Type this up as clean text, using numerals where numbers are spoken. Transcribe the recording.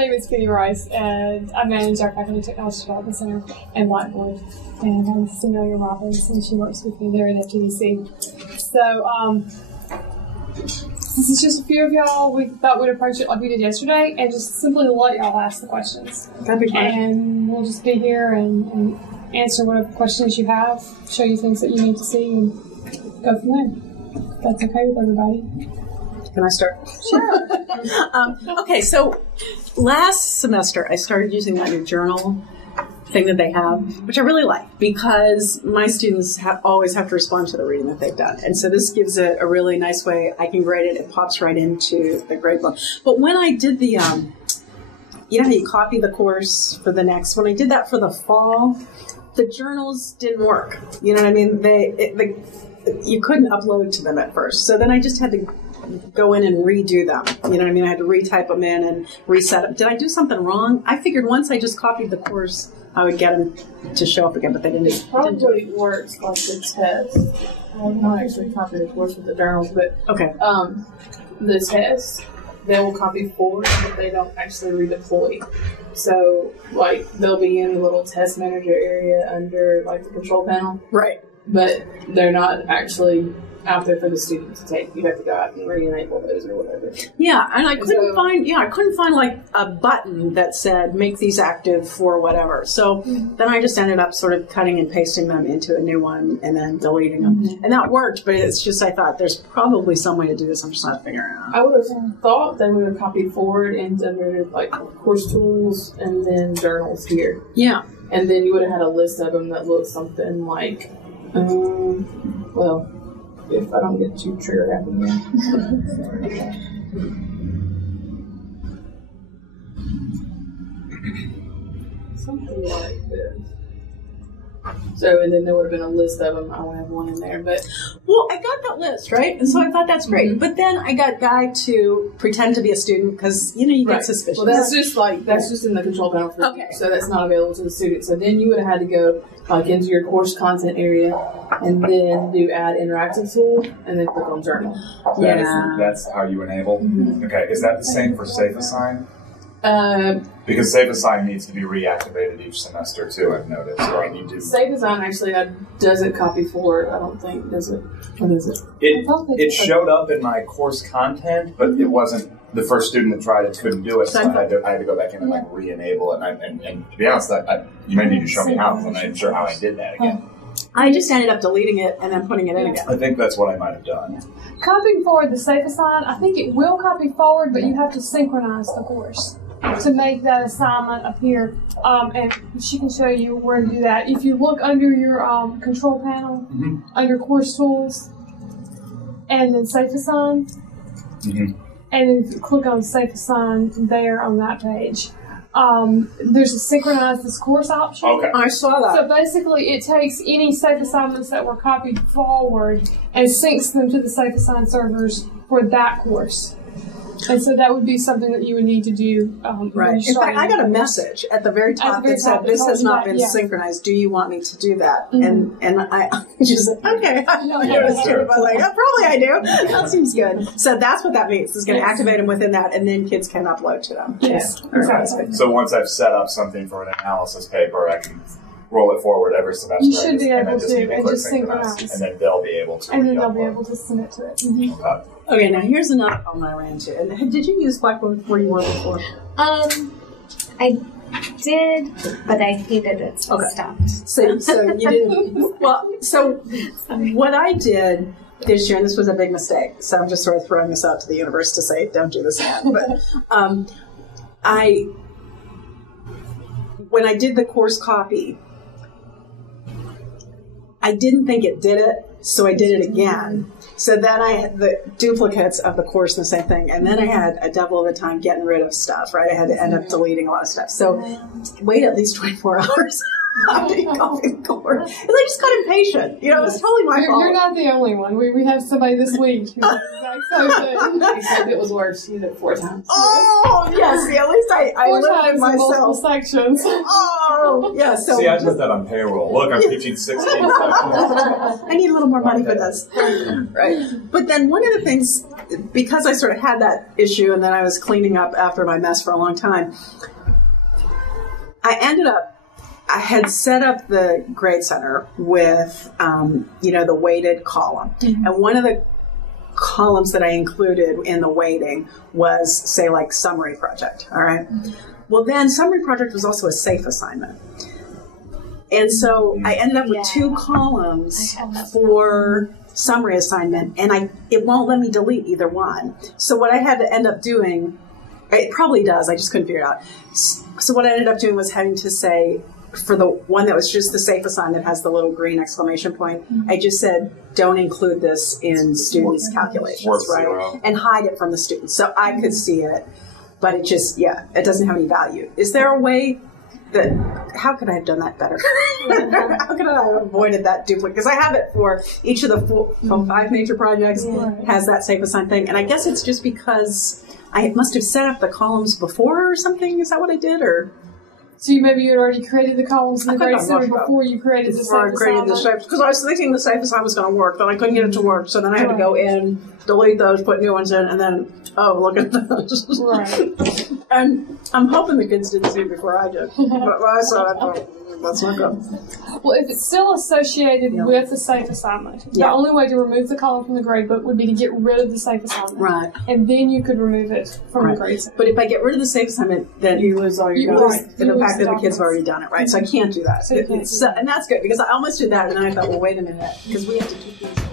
name is Penny Rice, and I manage our Faculty Technology Development Center and Blackboard. And I'm Amelia and she works with me there at FTDC. So, this is just a few of y'all. We thought we'd approach it like we did yesterday and just simply let y'all ask the questions. That'd be fun. And we'll just be here and answer whatever questions you have, show you things that you need to see, and go from there. If that's okay with everybody. Can I start? Sure. Okay, so last semester I started using that new journal thing that they have, which I really like because my students always have to respond to the reading that they've done. And so this gives it a really nice way. I can grade it. It pops right into the gradebook. But when I did the, you know how you copy the course for the next, when I did that for the fall, the journals didn't work. You know what I mean? You couldn't upload to them at first. So then I just had to go in and redo them. You know what I mean? I had to retype them in and reset them. Did I do something wrong? I figured once I just copied the course, I would get them to show up again, but they didn't. It probably works like the test. I'm not actually copying the course with the journals, but okay. The test, they will copy forward, but they don't actually redeploy. So, like, they'll be in the little test manager area under, like, the control panel. Right. But they're not actually out there for the student to take. You have to go out and re-enable those or whatever. Yeah, and I couldn't find like a button that said make these active for whatever. So then I just ended up sort of cutting and pasting them into a new one and then deleting them. And that worked, but it's just I thought there's probably some way to do this. I'm just not figuring it out. I would have thought they would have copied forward into under like course tools and then journals here. Yeah. And then you would have had a list of them that looked something like, well, if I don't get too trigger happy here. Something like this. So, and then there would have been a list of them. I won't have one in there, but... Well, I got that list, right? And so I thought that's great. But then I got Guy to pretend to be a student because, you know, you get suspicious. Well, that's just in the control panel for you. So that's not available to the student. So then you would have had to go, like, into your course content area and then do add interactive tool and then click on journal. That's how you enable? Okay, is that the same for Safe Assign? Because Safe Assign needs to be reactivated each semester too, I've noticed. So I need to... Safe Assign actually doesn't copy forward, I don't think, does it? What is it? It showed up in my course content, but it wasn't... The first student that tried it couldn't do it, so I had to go back in and like re-enable it. And to be honest, you might need to show me how, because I'm not even sure how I did that again. I just ended up deleting it and then putting it in again. I think that's what I might have done. Copying forward the Safe Assign, I think it will copy forward, but you have to synchronize the course to make that assignment appear. And she can show you where to do that. If you look under your control panel, under course tools, and then Safe Assign, and then if you click on Safe Assign there on that page, there's a synchronize this course option. Okay. I saw that. So basically it takes any Safe Assignments that were copied forward and syncs them to the Safe Assign servers for that course. And so that would be something that you would need to do. Right. In fact, I got a message at the very top that said, this has not been synchronized. Do you want me to do that? And I just said, okay. I know how to do it. But like, probably I do. That seems good. So that's what that means. It's going to activate them within that, and then kids can upload to them. Yes. Exactly. So once I've set up something for an analysis paper, I can roll it forward every semester. You should be able to, and just synchronize. And then they'll be able to. And then they'll be able to submit to it. Okay, now here's another problem I ran into. And did you use Blackboard where you were before? I did, but I hated it, so I stopped. So you didn't. Well, so what I did this year, and this was a big mistake, so I'm just sort of throwing this out to the universe to say, don't do this again. But when I did the course copy, I didn't think it did it, so I did it again. So then I had the duplicates of the course and the same thing. And then I had a double of the time getting rid of stuff, right? I had to end up deleting a lot of stuff. So wait at least 24 hours I did coffee before. And I just got impatient. You know, it was totally my fault. You're not the only one. We have somebody this week who does the exact same thing. Except it was worse. You did it 4 times. Oh, yes. See, at least I 4 limited times in multiple myself. sections. Oh, yeah. So See, I put that on payroll. Look, I'm teaching 16 sections. I need a little more money for this. Right. But then one of the things, because I sort of had that issue and then I was cleaning up after my mess for a long time, I had set up the grade center with, the weighted column. Mm-hmm. And one of the columns that I included in the weighting was, say, like summary project. All right. Mm-hmm. Well, then summary project was also a safe assignment. And so I ended up with 2 columns for summary assignment, and it won't let me delete either one. So what I had to end up doing, it probably does, I just couldn't figure it out. So what I ended up doing was having to say, for the one that was just the safe assignment, has the little green exclamation point, I just said, don't include this in students' calculations, right? And hide it from the students. So I could see it, but it just, it doesn't have any value. Is there a way how could I have done that better? How could I have avoided that duplicate? Because I have it for each of the 5 major projects, has that safe assign thing. And I guess it's just because I must have set up the columns before or something. Is that what I did? Or so maybe you had already created the columns in the grade center before you created the safe assignment? Because I was thinking the safe assignment was going to work, but I couldn't get it to work. So then I had to go in, delete those, put new ones in, and then, look at those. Right. And I'm hoping the kids didn't see it before I did. But when I saw it, I thought, that's not good. Well, if it's still associated with the safe assignment, the only way to remove the column from the gradebook would be to get rid of the safe assignment. Right. And then you could remove it from the grade center. But if I get rid of the safe assignment, then you lose all your right. And the fact that the kids have already done it, right? So I can't do that. And that's good, because I almost did that, and then I thought, well, wait a minute, because we have to keep these